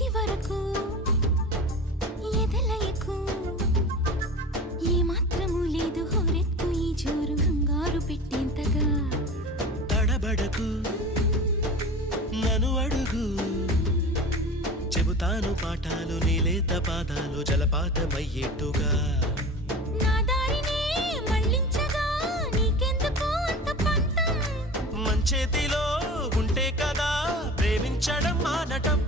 ఇది వరకు ఎదలయకు ఏ మాత్రము లేదు హోరెత్తు ఈ జోరు కంగారు పెట్టేంతగా తడబడకు నన్ను అడుగు చెబుతాను పాఠాలు నీలేత పాదాలు జలపాతమయ్యేట్టుగా నా దారినే మళ్ళించగా నీకెందుకు అంత పంతం మంచేతిలో ఉంటే కదా ప్రేమించడం మానటం